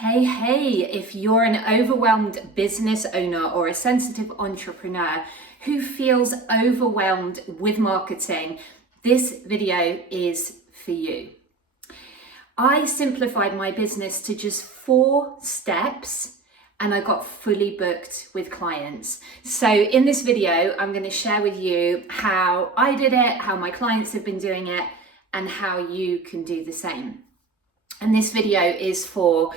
Hey, if you're an overwhelmed business owner or a sensitive entrepreneur who feels overwhelmed with marketing, this video is for you. I simplified my business to just 4 steps and I got fully booked with clients. So in this video, I'm going to share with you how I did it, how my clients have been doing it, and how you can do the same. And this video is for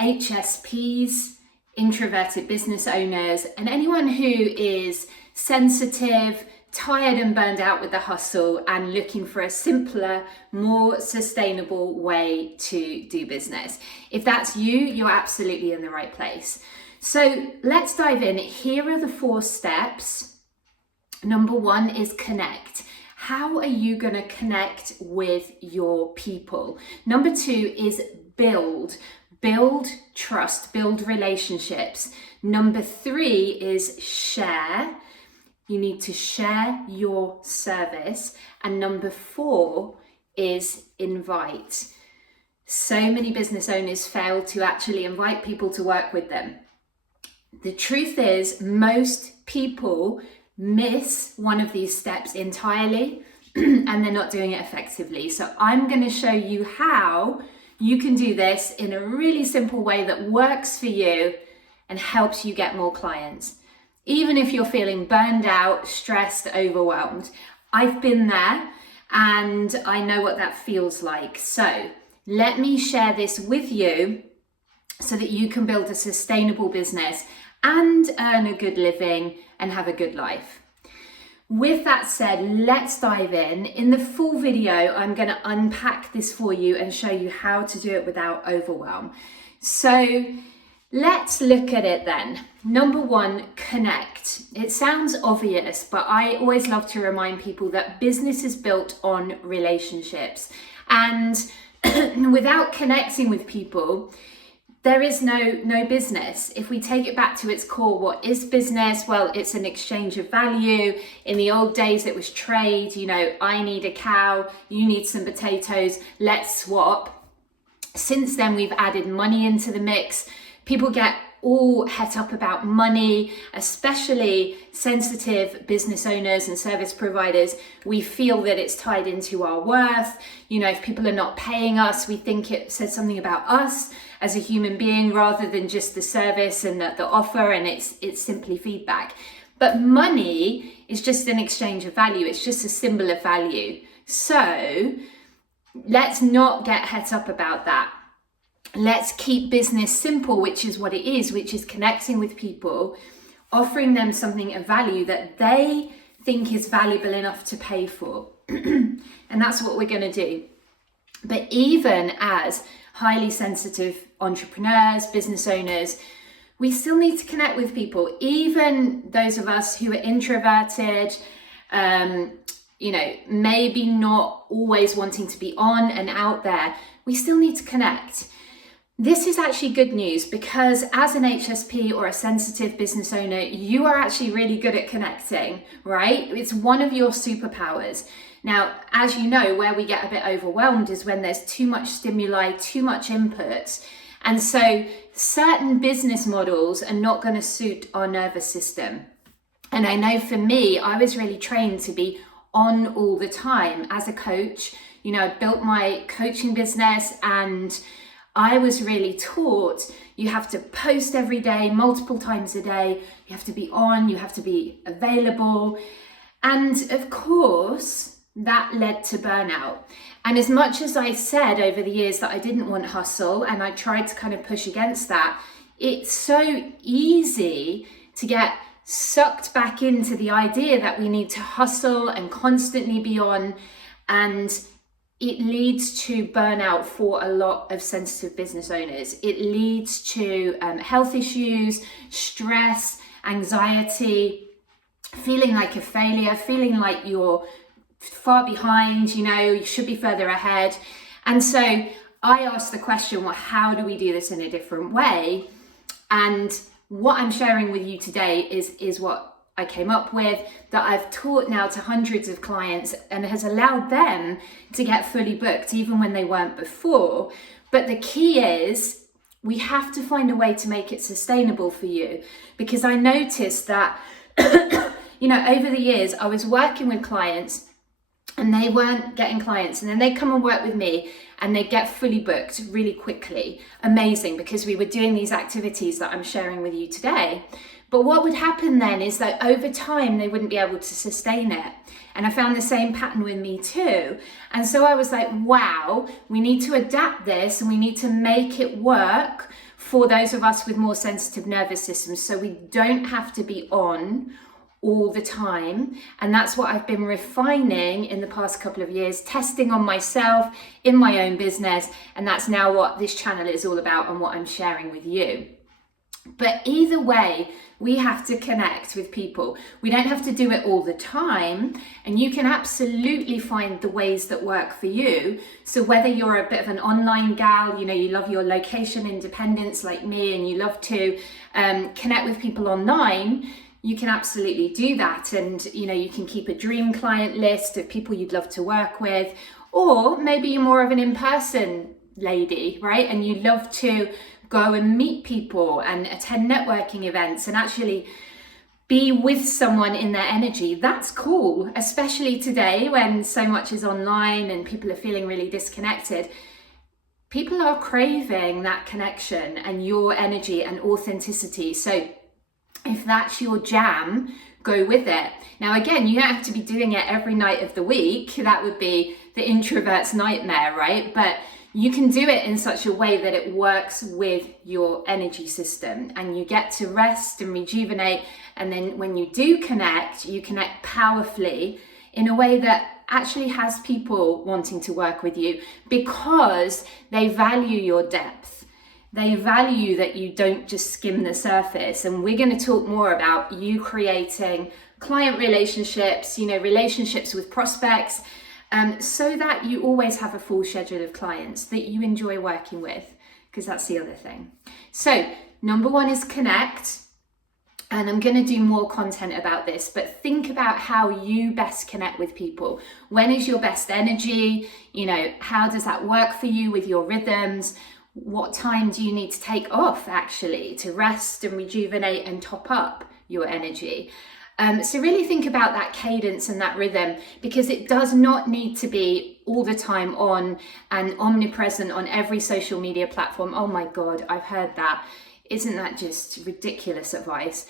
HSPs, introverted business owners, and anyone who is sensitive, tired and burned out with the hustle and looking for a simpler, more sustainable way to do business. If that's you, you're absolutely in the right place. So let's dive in. Here are the 4 steps. Number 1 is connect. How are you going to connect with your people? Number 2 is build. Build trust, build relationships. Number 3 is share. You need to share your service. And number 4 is invite. So many business owners fail to actually invite people to work with them. The truth is, most people miss one of these steps entirely and they're not doing it effectively. So I'm going to show you how you can do this in a really simple way that works for you and helps you get more clients. Even if you're feeling burned out, stressed, overwhelmed. I've been there and I know what that feels like. So let me share this with you so that you can build a sustainable business and earn a good living and have a good life. With that said, let's dive in. In the full video, I'm going to unpack this for you and show you how to do it without overwhelm. So let's look at it then. Number 1, connect. It sounds obvious, but I always love to remind people that business is built on relationships. And without connecting with people, there is no business. If we take it back to its core, what is business? Well, it's an exchange of value. In the old days, it was trade. I need a cow, you need some potatoes, let's swap. Since then, we've added money into the mix. People get all het up about money, especially sensitive business owners and service providers. We feel that it's tied into our worth. If people are not paying us, we think it says something about us as a human being rather than just the service and the offer, and it's simply feedback. But money is just an exchange of value. It's just a symbol of value. So let's not get het up about that. Let's keep business simple, which is what it is, which is connecting with people, offering them something of value that they think is valuable enough to pay for. And that's what we're going to do. But even as highly sensitive entrepreneurs, business owners, we still need to connect with people. Even those of us who are introverted, maybe not always wanting to be on and out there, we still need to connect. This is actually good news because as an HSP or a sensitive business owner, you are actually really good at connecting, right? It's one of your superpowers. Now, as you know, where we get a bit overwhelmed is when there's too much stimuli, too much input. And so certain business models are not going to suit our nervous system. And I know for me, I was really trained to be on all the time as a coach. I built my coaching business and I was really taught you have to post every day, multiple times a day. You have to be on, you have to be available. And of course, that led to burnout. And as much as I said over the years that I didn't want hustle and I tried to kind of push against that, it's so easy to get sucked back into the idea that we need to hustle and constantly be on, and it leads to burnout for a lot of sensitive business owners. It leads to health issues, stress, anxiety, feeling like a failure, feeling like you're far behind, you should be further ahead. And so I asked the question, well, how do we do this in a different way? And what I'm sharing with you today is what I came up with, that I've taught now to hundreds of clients and has allowed them to get fully booked even when they weren't before. But the key is we have to find a way to make it sustainable for you. Because I noticed that, over the years, I was working with clients and they weren't getting clients, and then they come and work with me and they get fully booked really quickly. Amazing, because we were doing these activities that I'm sharing with you today. But what would happen then is that over time they wouldn't be able to sustain it. And I found the same pattern with me too. And so I was like, wow, we need to adapt this and we need to make it work for those of us with more sensitive nervous systems, so we don't have to be on all the time. And that's what I've been refining in the past couple of years, testing on myself in my own business. And that's now what this channel is all about and what I'm sharing with you. But either way, we have to connect with people. We don't have to do it all the time, and you can absolutely find the ways that work for you. So whether you're a bit of an online gal, you love your location independence like me, and you love to connect with people online, you can absolutely do that. And you can keep a dream client list of people you'd love to work with. Or maybe you're more of an in-person lady, right? And you love to go and meet people and attend networking events and actually be with someone in their energy. That's cool, especially today when so much is online and people are feeling really disconnected. People are craving that connection and your energy and authenticity. So if that's your jam, go with it. Now, again, you don't have to be doing it every night of the week. That would be the introvert's nightmare, right? But you can do it in such a way that it works with your energy system and you get to rest and rejuvenate. And then when you do connect, you connect powerfully in a way that actually has people wanting to work with you because they value your depth. They value that you don't just skim the surface. And we're going to talk more about you creating client relationships, relationships with prospects, so that you always have a full schedule of clients that you enjoy working with, because that's the other thing. So number one is connect. And I'm going to do more content about this, but think about how you best connect with people. When is your best energy? How does that work for you with your rhythms? What time do you need to take off actually to rest and rejuvenate and top up your energy? So really think about that cadence and that rhythm, because it does not need to be all the time on and omnipresent on every social media platform. Oh my God, I've heard that. Isn't that just ridiculous advice?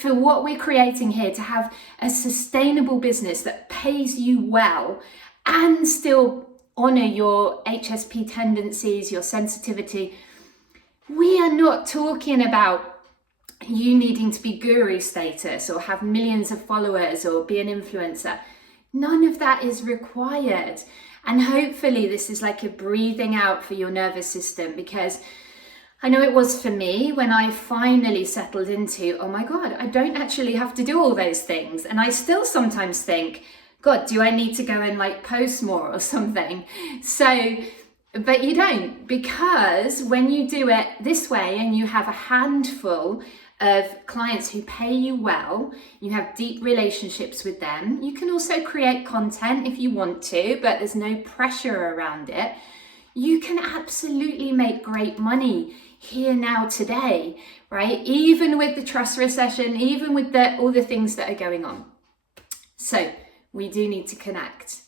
For what we're creating here, to have a sustainable business that pays you well and still honor your HSP tendencies, your sensitivity, we are not talking about you needing to be guru status or have millions of followers or be an influencer. None of that is required. And hopefully this is like a breathing out for your nervous system, because I know it was for me when I finally settled into, oh my God, I don't actually have to do all those things. And I still sometimes think, God, do I need to go and post more or something? So, but you don't, because when you do it this way and you have a handful of clients who pay you well, you have deep relationships with them. You can also create content if you want to, but there's no pressure around it. You can absolutely make great money here, now, today, right? Even with the trust recession, even with all the things that are going on. So we do need to connect.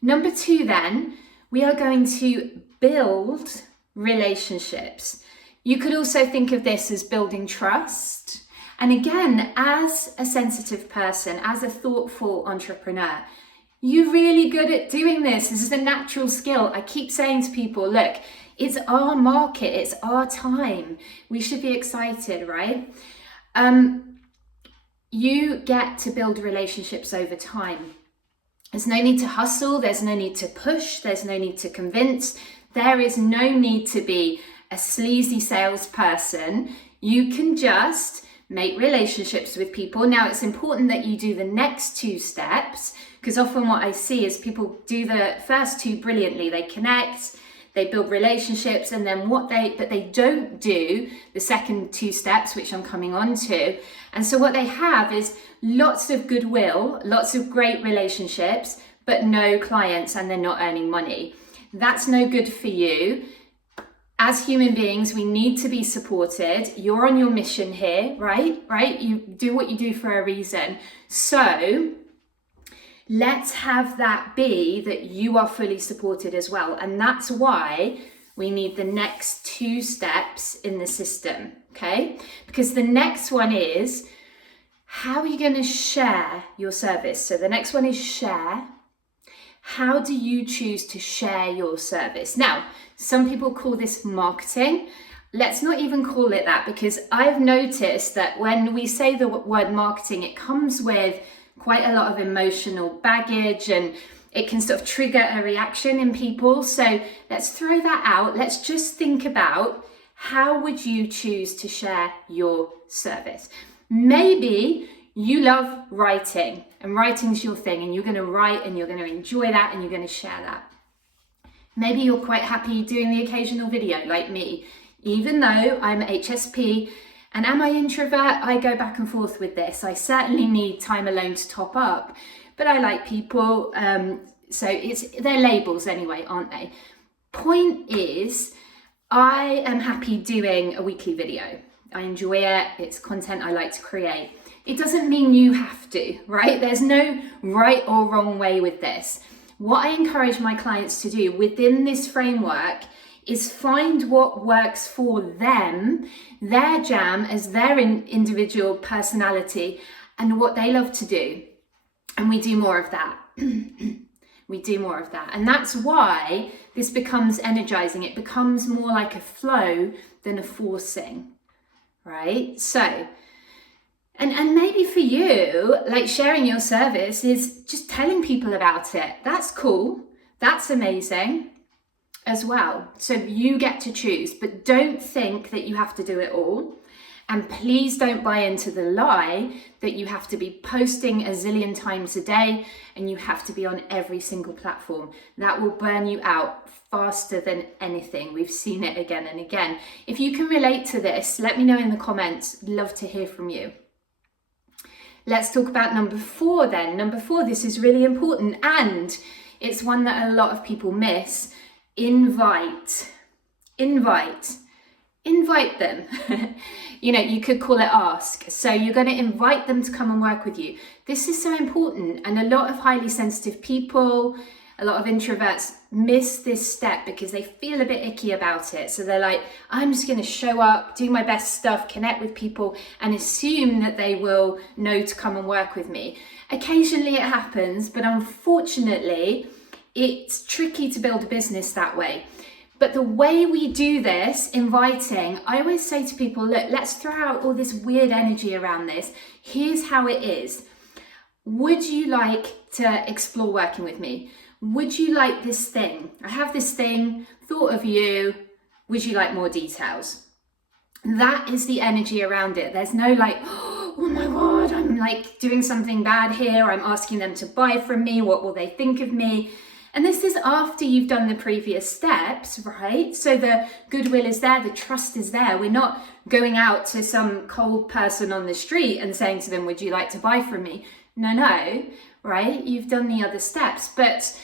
Number two, then, we are going to build relationships. You could also think of this as building trust. And again, as a sensitive person, as a thoughtful entrepreneur, you're really good at doing this. This is a natural skill. I keep saying to people, look, it's our market, it's our time. We should be excited, right? You get to build relationships over time. There's no need to hustle, there's no need to push, there's no need to convince. There is no need to be a sleazy salesperson. You can just make relationships with people. Now, it's important that you do the next two steps, because often what I see is people do the first two brilliantly. They connect, they build relationships, and then but they don't do the second two steps, which I'm coming on to. And so what they have is lots of goodwill, lots of great relationships, but no clients, and they're not earning money. That's no good for you. As human beings, we need to be supported. You're on your mission here, right? You do what you do for a reason. So let's have that be that you are fully supported as well. And that's why we need the next 2 steps in the system, okay? Because the next one is, how are you going to share your service? So the next one is share. How do you choose to share your service? Now, some people call this marketing. Let's not even call it that, because I've noticed that when we say the word marketing, it comes with quite a lot of emotional baggage and it can sort of trigger a reaction in people. So let's throw that out. Let's just think about, how would you choose to share your service? Maybe you love writing and writing's your thing, and you're going to write and you're going to enjoy that and you're going to share that. Maybe you're quite happy doing the occasional video like me. Even though I'm HSP and am I introvert, I go back and forth with this. I certainly need time alone to top up, but I like people. So they're labels anyway, aren't they? Point is, I am happy doing a weekly video. I enjoy it. It's content I like to create. It doesn't mean you have to, right? There's no right or wrong way with this. What I encourage my clients to do within this framework is find what works for them, their jam as their individual personality, and what they love to do. And we do more of that. We do more of that. And that's why this becomes energizing. It becomes more like a flow than a forcing, right? So, and maybe for you, like sharing your service is just telling people about it. That's cool. That's amazing as well. So you get to choose, but don't think that you have to do it all. And please don't buy into the lie that you have to be posting a zillion times a day and you have to be on every single platform. That will burn you out faster than anything. We've seen it again and again. If you can relate to this, let me know in the comments. Love to hear from you. Let's talk about number 4 then. Number 4, this is really important, and it's one that a lot of people miss. Invite them. You know, you could call it ask. So you're going to invite them to come and work with you. This is so important, and a lot of highly sensitive people, a lot of introverts miss this step because they feel a bit icky about it. So they're like, I'm just going to show up, do my best stuff, connect with people, and assume that they will know to come and work with me. Occasionally it happens, but unfortunately it's tricky to build a business that way. But the way we do this, inviting, I always say to people, look, let's throw out all this weird energy around this. Here's how it is. Would you like to explore working with me? Would you like this thing? I have this thing, thought of you. Would you like more details? That is the energy around it. There's no like, oh my God, I'm like doing something bad here. I'm asking them to buy from me. What will they think of me? And this is after you've done the previous steps, right? So the goodwill is there, the trust is there. We're not going out to some cold person on the street and saying to them, would you like to buy from me? No, right? You've done the other steps, but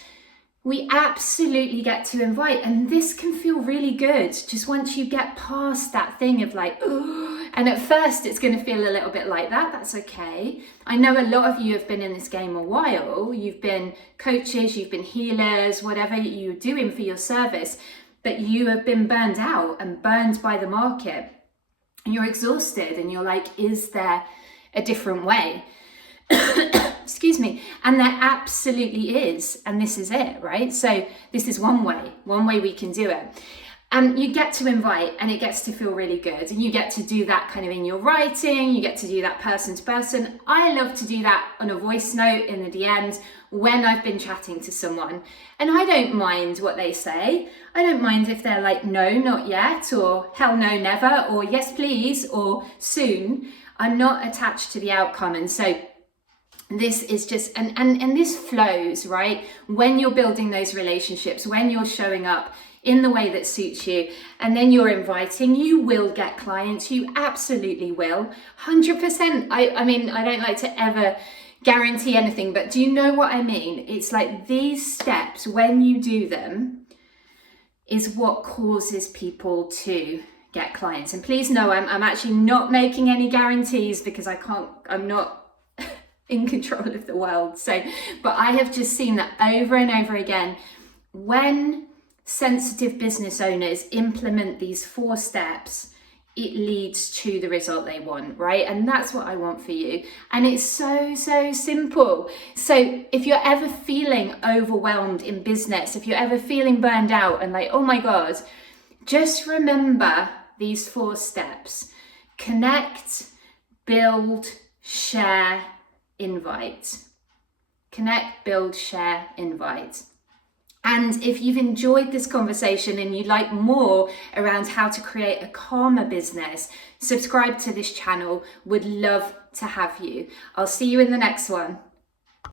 we absolutely get to invite. And this can feel really good just once you get past that thing of like, oh, and at first it's going to feel a little bit like that. That's okay. I know a lot of you have been in this game a while. You've been coaches, you've been healers, whatever you're doing for your service, but you have been burned out and burned by the market. And you're exhausted and you're like, is there a different way? Excuse me. And there absolutely is. And this is it, right? So this is one way we can do it. And you get to invite, and it gets to feel really good. And you get to do that kind of in your writing. You get to do that person to person. I love to do that on a voice note in the DMs when I've been chatting to someone. And I don't mind what they say. I don't mind if they're like, no, not yet, or hell no, never, or yes, please, or soon. I'm not attached to the outcome. And so this is just, and this flows, right? When you're building those relationships, when you're showing up in the way that suits you, and then you're inviting, you will get clients. You absolutely will. 100%. I mean, I don't like to ever guarantee anything, but do you know what I mean? It's like these steps, when you do them, is what causes people to get clients. And please know, I'm actually not making any guarantees because I'm not in control of the world. But I have just seen that over and over again, when sensitive business owners implement these 4 steps, it leads to the result they want, right? And that's what I want for you. And it's so simple. So if you're ever feeling overwhelmed in business, if you're ever feeling burned out and like, oh my God, just remember these 4 steps. Connect, build, share, invite. Connect, build, share, invite. And if you've enjoyed this conversation and you'd like more around how to create a calmer business, subscribe to this channel. Would love to have you. I'll see you in the next one.